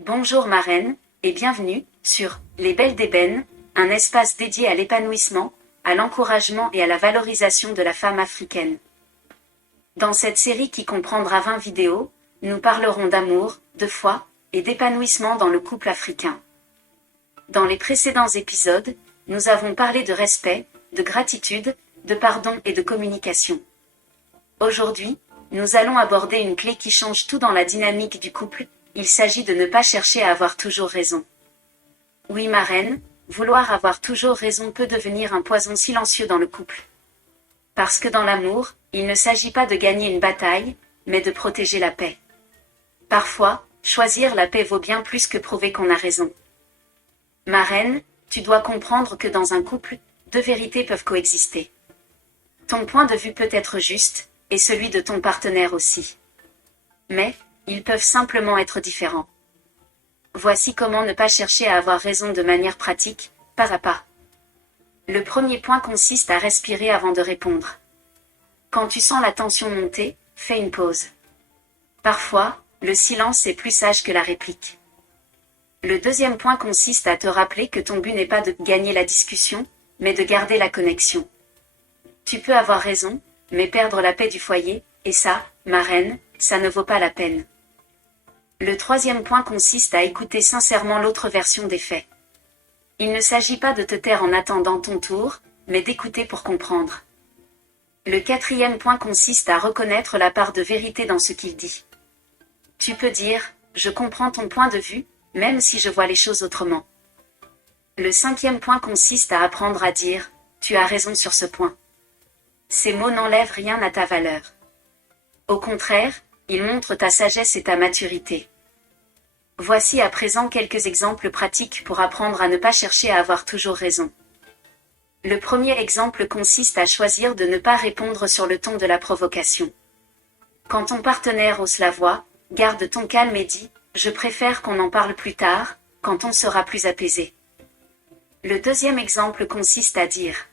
Bonjour marraine, et bienvenue sur Les Belles d'Ébène, un espace dédié à l'épanouissement, à l'encouragement et à la valorisation de la femme africaine. Dans cette série qui comprendra 20 vidéos, nous parlerons d'amour, de foi et d'épanouissement dans le couple africain. Dans les précédents épisodes, nous avons parlé de respect, de gratitude, de pardon et de communication. Aujourd'hui, nous allons aborder une clé qui change tout dans la dynamique du couple. Il s'agit de ne pas chercher à avoir toujours raison. Oui marraine, vouloir avoir toujours raison peut devenir un poison silencieux dans le couple. Parce que dans l'amour, il ne s'agit pas de gagner une bataille, mais de protéger la paix. Parfois, choisir la paix vaut bien plus que prouver qu'on a raison. Marraine, tu dois comprendre que dans un couple, deux vérités peuvent coexister. Ton point de vue peut être juste, et celui de ton partenaire aussi. Mais, ils peuvent simplement être différents. Voici comment ne pas chercher à avoir raison de manière pratique, pas à pas. Le premier point consiste à respirer avant de répondre. Quand tu sens la tension monter, fais une pause. Parfois, le silence est plus sage que la réplique. Le deuxième point consiste à te rappeler que ton but n'est pas de gagner la discussion, mais de garder la connexion. Tu peux avoir raison, mais perdre la paix du foyer, et ça, marraine, ça ne vaut pas la peine. Le troisième point consiste à écouter sincèrement l'autre version des faits. Il ne s'agit pas de te taire en attendant ton tour, mais d'écouter pour comprendre. Le quatrième point consiste à reconnaître la part de vérité dans ce qu'il dit. Tu peux dire « Je comprends ton point de vue », même si je vois les choses autrement. Le cinquième point consiste à apprendre à dire « Tu as raison sur ce point ». Ces mots n'enlèvent rien à ta valeur. Au contraire, ils montrent ta sagesse et ta maturité. Voici à présent quelques exemples pratiques pour apprendre à ne pas chercher à avoir toujours raison. Le premier exemple consiste à choisir de ne pas répondre sur le ton de la provocation. Quand ton partenaire hausse la voix, garde ton calme et dis « Je préfère qu'on en parle plus tard, quand on sera plus apaisé ». Le deuxième exemple consiste à dire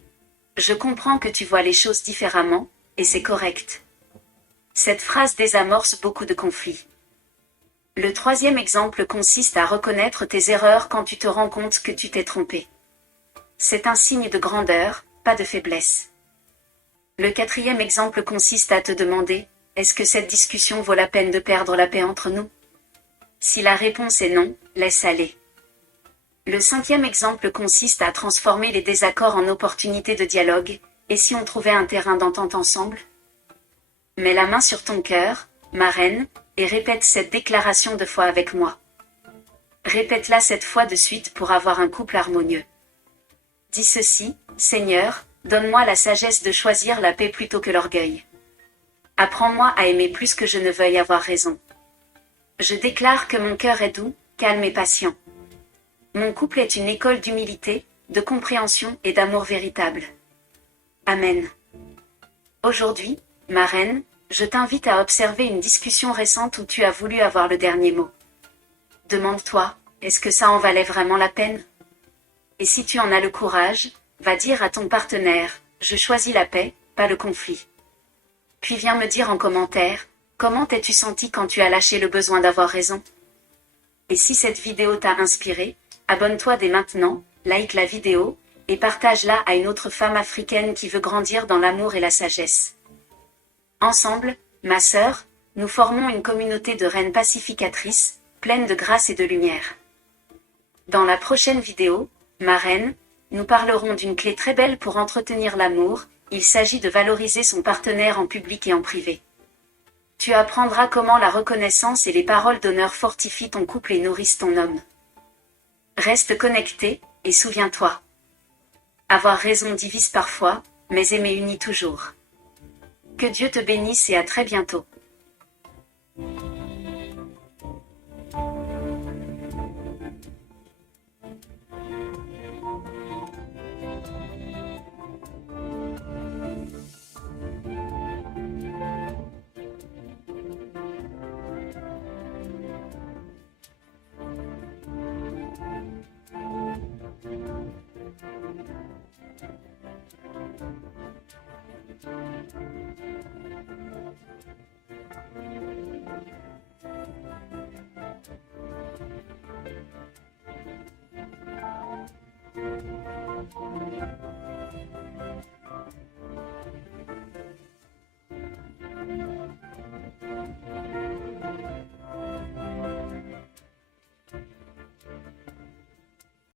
« Je comprends que tu vois les choses différemment, et c'est correct ». Cette phrase désamorce beaucoup de conflits. Le troisième exemple consiste à reconnaître tes erreurs quand tu te rends compte que tu t'es trompé. C'est un signe de grandeur, pas de faiblesse. Le quatrième exemple consiste à te demander, est-ce que cette discussion vaut la peine de perdre la paix entre nous? Si la réponse est non, laisse aller. Le cinquième exemple consiste à transformer les désaccords en opportunités de dialogue, et si on trouvait un terrain d'entente ensemble? Mets la main sur ton cœur, marraine, et répète cette déclaration de foi avec moi. Répète-la 7 fois de suite pour avoir un couple harmonieux. Dis ceci, Seigneur, donne-moi la sagesse de choisir la paix plutôt que l'orgueil. Apprends-moi à aimer plus que je ne veuille avoir raison. Je déclare que mon cœur est doux, calme et patient. Mon couple est une école d'humilité, de compréhension et d'amour véritable. Amen. Aujourd'hui, marraine, je t'invite à observer une discussion récente où tu as voulu avoir le dernier mot. Demande-toi, est-ce que ça en valait vraiment la peine? Et si tu en as le courage, va dire à ton partenaire, je choisis la paix, pas le conflit. Puis viens me dire en commentaire, comment t'es-tu senti quand tu as lâché le besoin d'avoir raison? Et si cette vidéo t'a inspiré, abonne-toi dès maintenant, like la vidéo, et partage-la à une autre femme africaine qui veut grandir dans l'amour et la sagesse. Ensemble, ma sœur, nous formons une communauté de reines pacificatrices, pleine de grâce et de lumière. Dans la prochaine vidéo, ma reine, nous parlerons d'une clé très belle pour entretenir l'amour, il s'agit de valoriser son partenaire en public et en privé. Tu apprendras comment la reconnaissance et les paroles d'honneur fortifient ton couple et nourrissent ton homme. Reste connecté, et souviens-toi. Avoir raison divise parfois, mais aimer unit toujours. Que Dieu te bénisse et à très bientôt.